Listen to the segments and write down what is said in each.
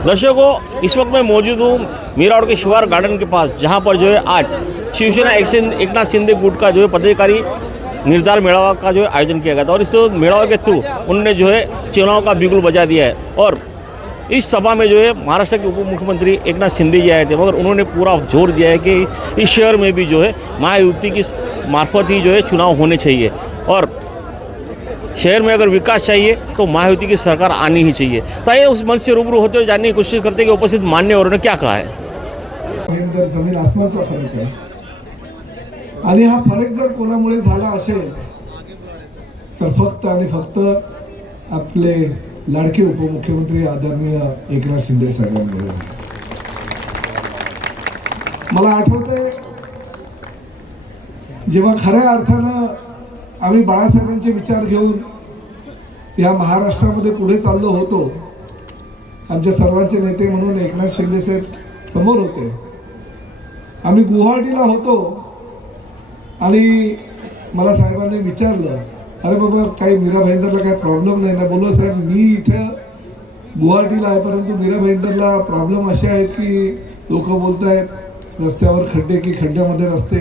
दर्शकों, इस वक्त मैं मौजूद हूँ मीरा रोड के शिवार गार्डन के पास, जहाँ पर जो है आज शिवसेना एकनाथ शिंदे गुट का जो है पदाधिकारी निर्धार मेड़ावा का जो है आयोजन किया गया था। और इस मेड़ावा के थ्रू उन्होंने जो है चुनाव का बिगुल बजा दिया है। और इस सभा में जो है महाराष्ट्र के उप मुख्यमंत्री एकनाथ शिंदे जी आए थे, मगर उन्होंने पूरा जोर दिया है कि इस शहर में भी जो है महायुति की मार्फत ही जो है चुनाव होने चाहिए और शहर में अगर विकास चाहिए तो महायुति की सरकार आनी ही चाहिए। तो ये उस मंच से रूबरू होते हुए जानने की कोशिश करते हैं कि उपस्थित मान्यवरों ने क्या कहा है। जमीन आसमानचा फरक आहे आणि हा फरक जर कोणामुळे झाला असेल तर फक्त आणि फक्त आपले लाडके उपमुख्यमंत्री आदरणीय एकनाथ शिंदे साहेबांमुळे। मला आठवतंय जेव्हा खऱ्या अर्थानं आम्ही बाळासाहेबांचे विचार घेऊन या महाराष्ट्रामध्ये पुढे चाललो होतो, आमच्या सर्वांचे नेते म्हणून एकनाथ शिंदे साहेब समोर होते। आम्ही गुवाहाटीला होतो आणि मला साहेबांनी विचारलं, अरे बाबा काही मीरा भाईंदरला काही प्रॉब्लेम नाही ना? बोललो साहेब, मी इथं गुवाहाटीला आहे, परंतु मीरा भाईंदरला प्रॉब्लेम असे आहेत की लोक बोलत आहेत रस्त्यावर खड्डे की खड्ड्यामध्ये रस्ते,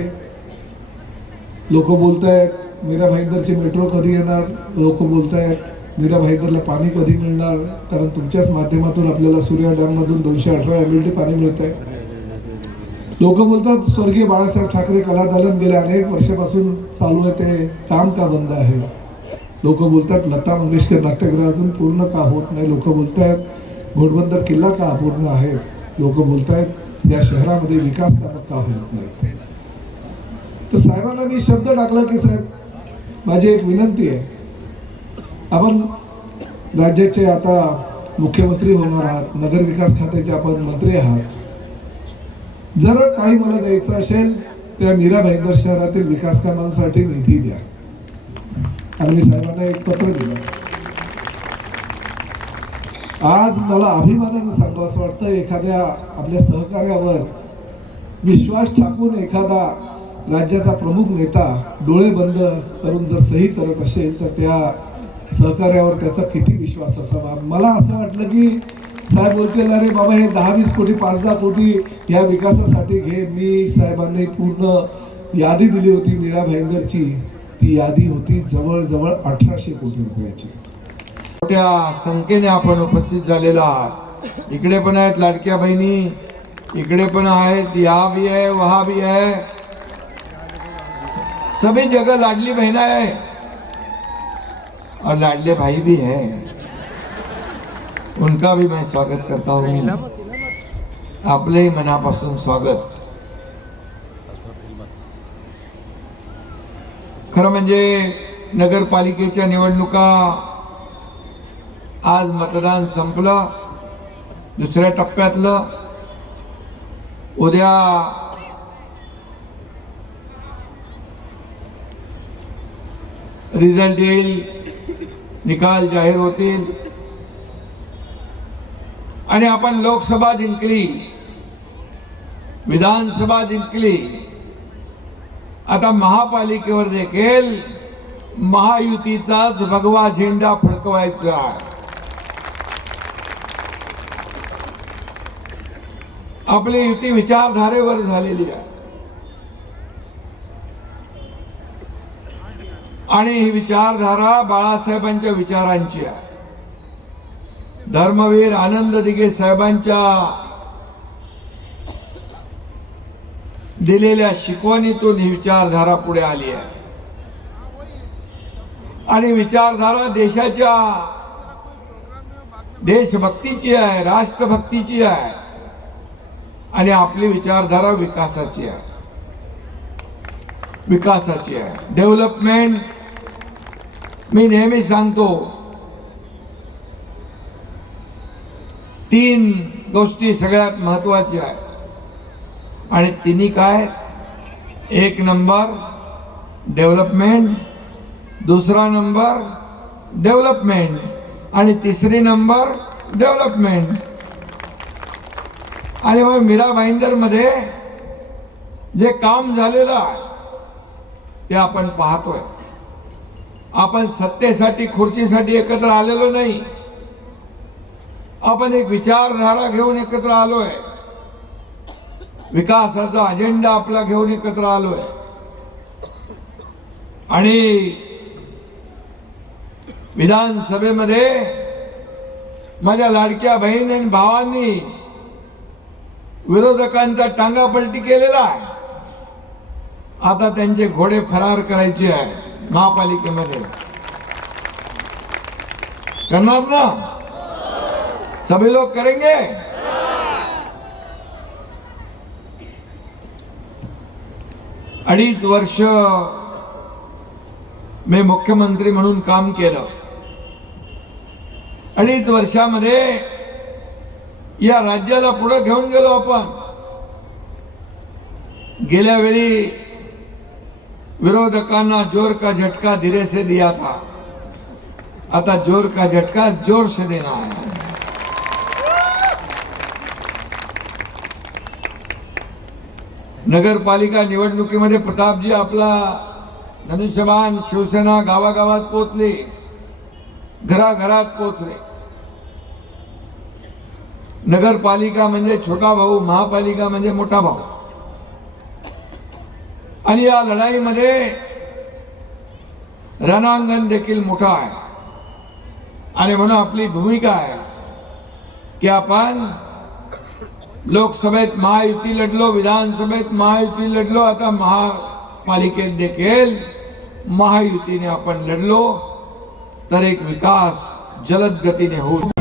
लोक बोलत आहेत मीरा भाईंदरची मेट्रो कधी येणार, लोक बोलत आहेत मीरा भाईंदरला पाणी कधी मिळणार, कारण तुमच्याच माध्यमातून आपल्याला सूर्या डॅममधून 218 MLD पाणी मिळत आहे। लोक बोलतात स्वर्गीय बाळासाहेब ठाकरे कलादालन गेल्या अनेक वर्षापासून चालू आहे, ते काम का बंद आहे? लोक बोलतात लता मंगेशकर नाट्यगृह अजून पूर्ण का होत नाही? लोक बोलतात घोडबंदर किल्ला का अपूर्ण आहे? लोक बोलतात या शहरामध्ये विकास का होत नाही? तर साहेबांना मी शब्द टाकला की साहेब, माझी एक विनंती आहे, आपण राज्याचे आता मुख्यमंत्री होणार आहात, नगर विकास खात्याचे आपण मंत्री आहात, जर काही मला द्यायचं असेल त्या मीरा भाईंदर शहरातील विकास कामांसाठी निधी द्या। आणि मी साहेबांना एक पत्र दिलं। आज मला अभिमानाने सांगावं असं वाटतं, एखाद्या आपल्या सहकार्यावर विश्वास टाकून एखादा राज्याचा प्रमुख नेता डोळे बंद करून जर सही करत असेल तर त्या सहकार्यावर त्याचा किती विश्वास असावा। मला असं वाटलं की साहेब बोलतील, अरे बाबा हे 10-20 कोटी 5-10 कोटी या विकासासाठी घे। मी साहेबांनी पूर्ण यादी दिली होती मीरा भाईंदरची, ती यादी होती जवळजवळ 1800 कोटी रुपयाची। मोठ्या संख्येने आपण उपस्थित झालेला आहात। इकडे पण आहेत लाडक्या बहिणी, इकडे पण आहेत, यहाँ भी है वहाँ भी है, सभी जगह लाडली बहना है और लाडले भाई भी है, उनका भी मैं स्वागत करता हूँ। आपले मनापासून स्वागत। खरं म्हणजे नगरपालिकेच्या निवडणुका आज मतदान संपलं, दुसऱ्या टप्प्यातलं। उद्या रिझल्ट येईल, निकाल जाहीर होतील आणि आपण लोकसभा जिंकली, विधानसभा जिंकली, आता महापालिकेवर देखील महायुतीचाच भगवा झेंडा फडकवायचा आहे। आपली युती विचारधारेवर झालेली आहे आणि ही विचारधारा बाळासाहेबांच्या विचारांची आहे। धर्मवीर आनंद दिघे साहेबांच्या दिलेल्या शिकवणीतून ही विचारधारा पुढे आली आहे आणि विचारधारा देशाच्या देशभक्तीची आहे, राष्ट्रभक्तीची आहे आणि आपली विचारधारा विकासाची आहे, विकासाची आहे, डेव्हलपमेंट। मी नेहमी सांगतो 3 गोष्टी सगळ्यात महत्त्वाच्या आहेत आणि तिन्ही काय? 1 नंबर डेव्हलपमेंट, दुसरा नंबर डेव्हलपमेंट आणि तिसरी नंबर डेव्हलपमेंट। आणि मग मीरा भाईंदर मध्ये जे काम झालेलं आहे ते आपण पाहतोय। आपण सत्तेसाठी खुर्चीसाठी एकत्र आलेलो नाही, आपण एक विचारधारा घेऊन एकत्र आलोय, विकासाचा अजेंडा आपला घेऊन एकत्र आलोय. आणि विधानसभेमध्ये माझ्या लाडक्या बहीण आणि भावांनी विरोधकांचा टांगापलटी केलेला आहे. आता त्यांचे घोडे फरार करायचे आहे महापालिकेमध्ये. करणार ना? सभी लोग करेंगे. अडीच वर्ष मी मुख्यमंत्री म्हणून काम केलं. अडीच वर्षामध्ये या राज्याला पुढे घेऊन गेलो आपण. गेल्या वेळी विरोधकांना जोर का झटका धीरे से दिया था, आता जोर का झटका जोर से देना है. नगरपालिका निवडणुकीमध्ये प्रतापजी आपला धनुष्यबाण शिवसेना गावागावात पोचले, घराघरात पोचले. नगरपालिका म्हणजे छोटा भाऊ, महापालिका म्हणजे मोठा भाऊ. आणि या लढाईमध्ये रणांगण देखील मोठा आहे. आणि म्हणून आपली भूमिका आहे की आपण लोकसभेत महायुती लढलो, विधानसभेत महायुती लढलो, आता महापालिकेत देखील महायुतीने आपण लढलो तर एक विकास जलद गतीने होईल.